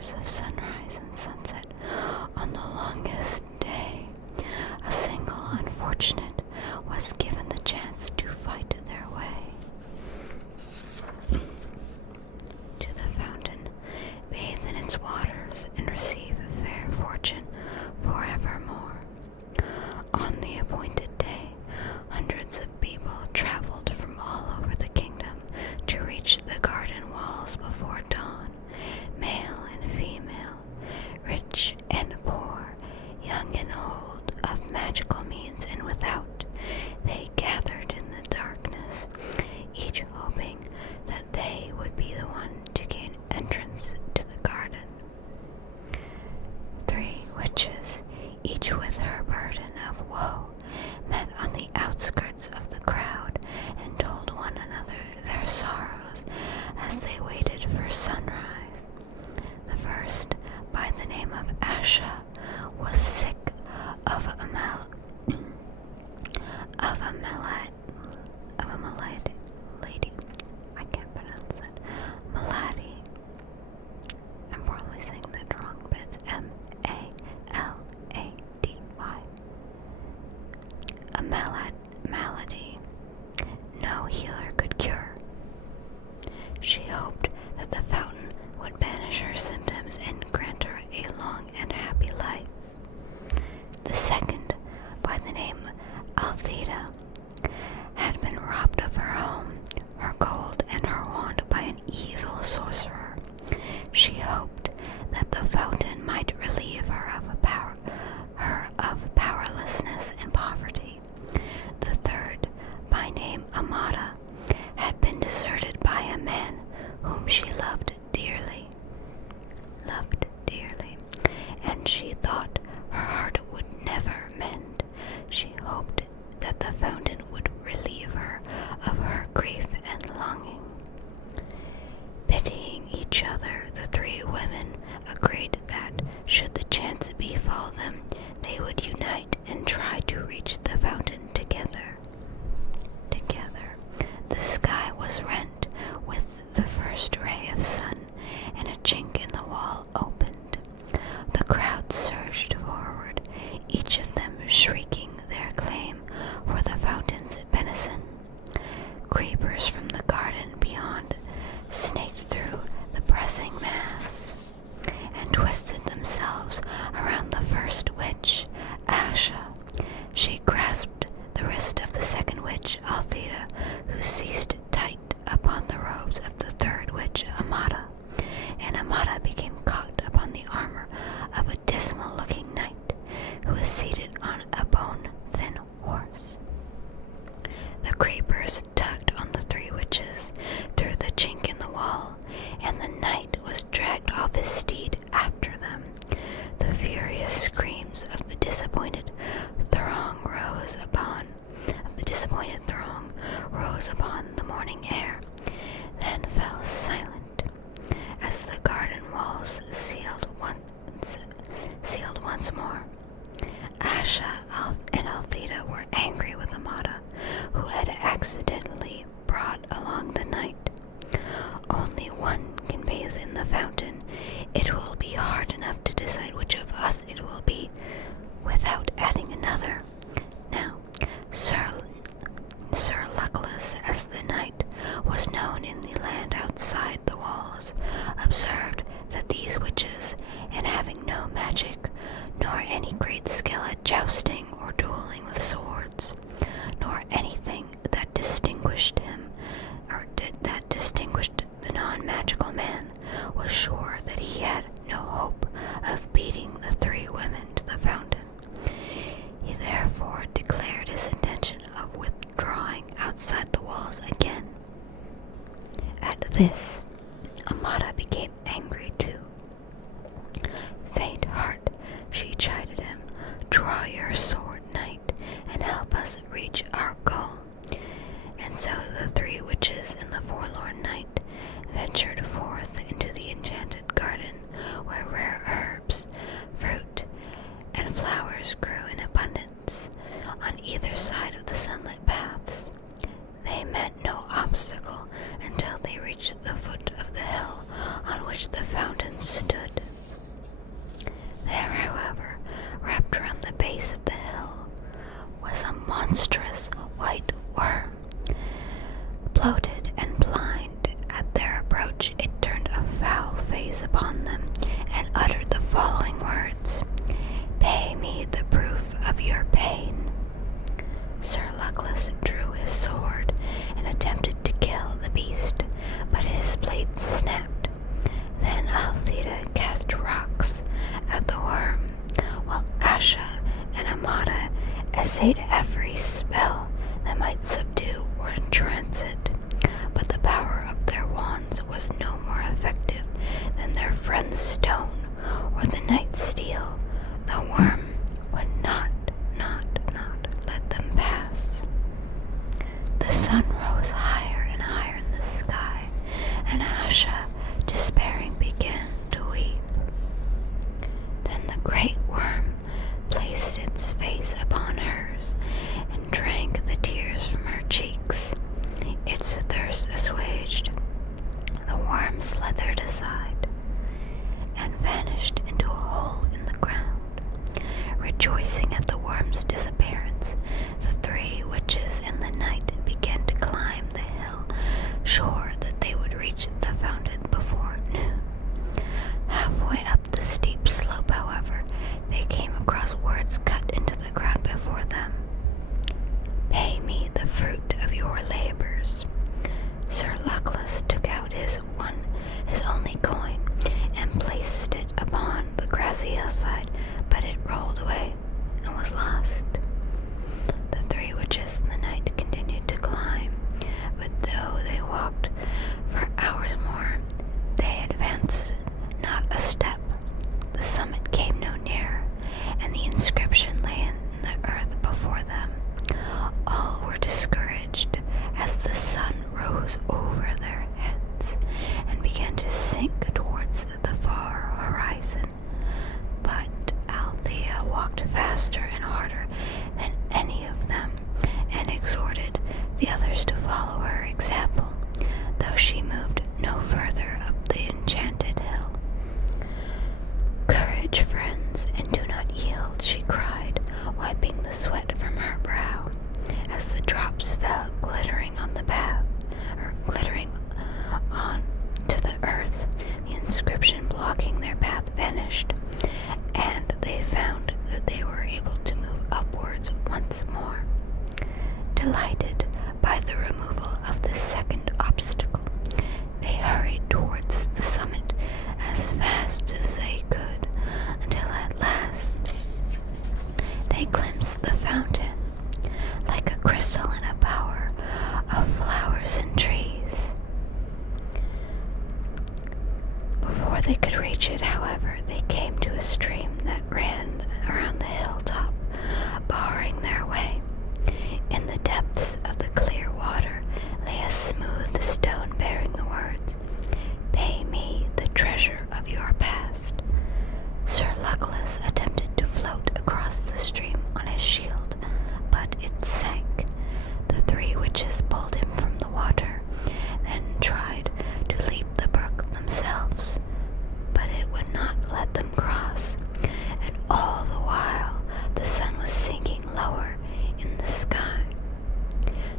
hours of sunrise and sunset on the longest day, a single unfortunate was given the chance to fight their way to the fountain, bathe in its waters, and receive fair fortune forevermore. On the appointed day, hundreds of people traveled from all over the kingdom to reach the garden walls before dawn, male and female, rich and poor, young and old, of magical means and without. They gathered in the darkness, each hoping that they would be the one to gain entrance to the garden. 3 witches, each with her burden of woe, met on the outskirts of the crowd and told one another their sorrows as they waited for sunrise. The first, by the name of Asha, was sick of a malady. I can't pronounce it. Malady. I'm probably saying that wrong, but it's Malady. A malady no healer could cure. She hoped that the fountain would banish her symptoms and grant her a long and happy life. The second, by the name Althea, had been robbed of her home, her gold, and her wand by an evil sorcerer. She hoped that the fountain might relieve her of powerlessness and poverty. The third, by name Amata, had been deserted by a man whom she loved dearly, and she thought her heart would never mend. She hoped that the fountain would relieve her of her grief and longing. Pitying each other, the 3 women agreed that, should the chance befall them, they would unite and try to reach the fountain together. The sky was rent with the first ray of sun, and a chink in the wall opened. The crowd surged forward, each of them shrieking their claim for the fountain's benison. Creepers from the garden beyond snaked through the pressing mass and twisted themselves around the first witch, Asha. She grasped the wrist of the second witch, Althea, who seized tight upon the robes of the third witch, Amata, and Amata became caught upon the armor of a dismal-looking knight who was seated on a bone-thin horse. The creepers tugged on the 3 witches through the chink in the wall, and the knight was dragged off his steed after them. The furious screams of the disappointed throng rose upon the morning air, then fell silent as the garden walls sealed once more. Asha and Althea were angry with Amata, who had accidentally brought along the night. Only one can bathe in the fountain. It will be hard enough to decide which of us it will be, without adding another. Now, Sir Luckless, as the knight was known in the land outside the walls, observed that these witches, and having no magic, nor any great skill at jousting or dueling with swords, nor anything that distinguished him, or that distinguished the non-magical man, was sure that he had essayed every spell that might subdue or entrance it, but the power of their wands was no more effective than their friend's stone or the knight's steel. The worm would not let them pass. The sun rose higher and higher in the sky, and Asha, despairing, began to weep. Then the great worm placed its face upon hers and drank the tears from her cheeks. Its thirst assuaged, the worm slithered aside and vanished into a hole in the ground. Rejoicing at the worm's disappearance, the three witches and the knight began to climb the hill, sure that they would reach the fountain before noon. Halfway up the steep slope, however, they came across words cut into the ground before them. "Pay me the fruit of your labors." Sir Luckless took out his only coin, and placed it upon the grassy hillside, but it rolled away and was lost. The three witches and the knight continued to climb, but though they walked for hours more, they advanced not a step. The summit came no nearer, and the inscription lay in the earth before them. All were discouraged as the sun rose over their heads and began to sink towards the far horizon. But Althea walked faster and harder than any of them, and exhorted the others to follow her example, though she moved no further up the enchanted hill. "Courage, friends, and do not yield," she cried, wiping the sweat from her brow. As the drops fell glittering on the path, or glittering on to the earth, the inscription blocking their path vanished, and they found that they were able to move upwards once more. Delighted by the removal of the second obstacle, they hurried towards the summit as fast as they could, until at last they glimpsed the fountain, like a crystal in a bower of flowers and trees. Before they could reach it, however, they came to a stream that ran around the hilltop, barring their way. In the depths of the clear water lay a smooth stone bearing the words, "Pay me the treasure of your past." Sir Luckless attempted to float across the stream on his shield, but it sank. The three witches pulled him from the water, then tried to leap the brook themselves, but it would not let them cross, and all the while the sun was sinking lower in the sky.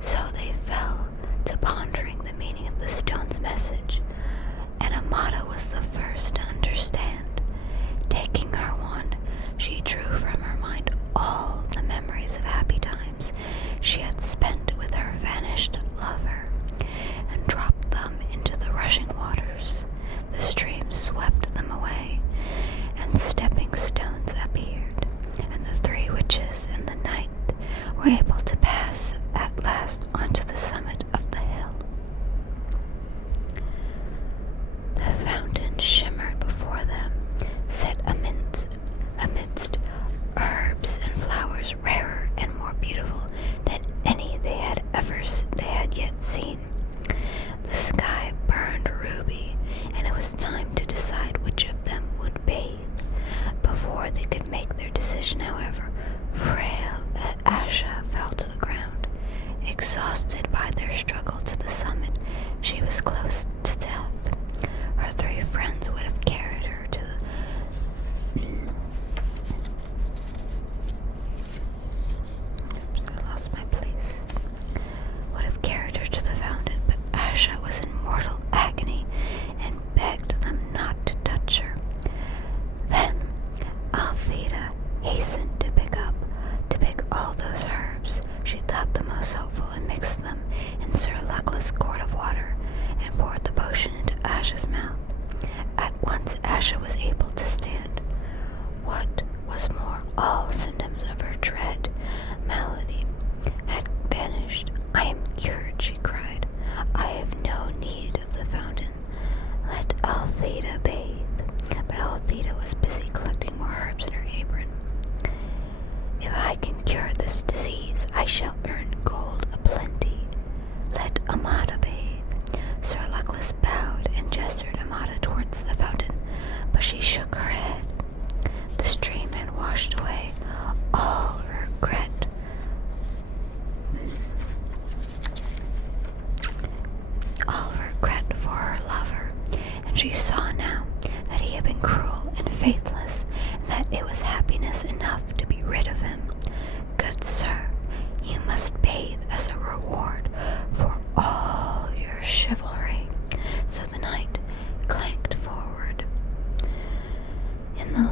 So they fell to pondering the meaning of the stone's message, and Amata was the first to understand. Taking her wand, she drew from her mind all the memories of happy times she had spent with her vanished lover, and dropped them into the rushing waters. The stream swept them away, and stepping stones appeared, and the three witches and the knight were able to pass at last onto the summit of the hill. The fountain shimmered before them, set amidst herbs and flowers rarer and more beautiful than any they had yet seen. The sky burned ruby, and it was time to decide which of them would bathe. Before they could make their decision, however, frail Asha fell to shook her head. The stream had washed away all regret. All regret for her lover, and she saw now that he had been cruel and faithless, and that it was happiness enough to be rid of him. Good sir, you must bathe as a reward for all your chivalry. So the knight clanked forward. In the